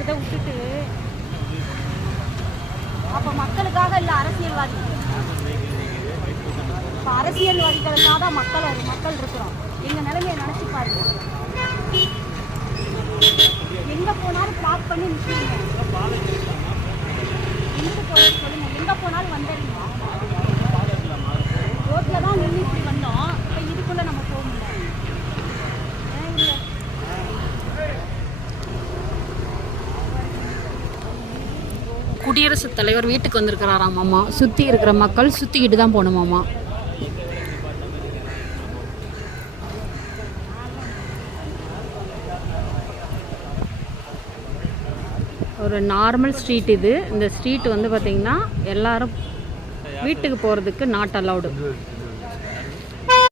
போகிறத விட்டுட்டு அப்போ மக்களுக்காக இல்லை அரசியல்வாதி. இப்போ அரசியல்வாதிகளுக்காக தான் மக்கள் இருக்கிறோம். எங்கள் நிலைமையை நினச்சி பாருங்க. எங்கே போனாலும் ஸ்டாப் பண்ணி நிற்கிறீங்க. எங்கே போகிறது சொல்லுங்கள். எங்கே போனாலும் வந்துடுறீங்க. ரோட்டில் தான் நின்று இப்படி வந்தோம். இப்போ இதுக்குள்ளே நம்ம போக முடியல. ஏன் இல்லை? குடியரசுத் தலைவர் வீட்டுக்கு வந்திருக்கிறாராம் மாமா. சுற்றி இருக்கிற மக்கள் சுற்றிக்கிட்டு தான் போகணுமாம்மா. ஒரு நார்மல் ஸ்ட்ரீட் இது. இந்த ஸ்ட்ரீட் வந்து பார்த்திங்கன்னா எல்லாரும் வீட்டுக்கு போகிறதுக்கு நாட் அலவுடு.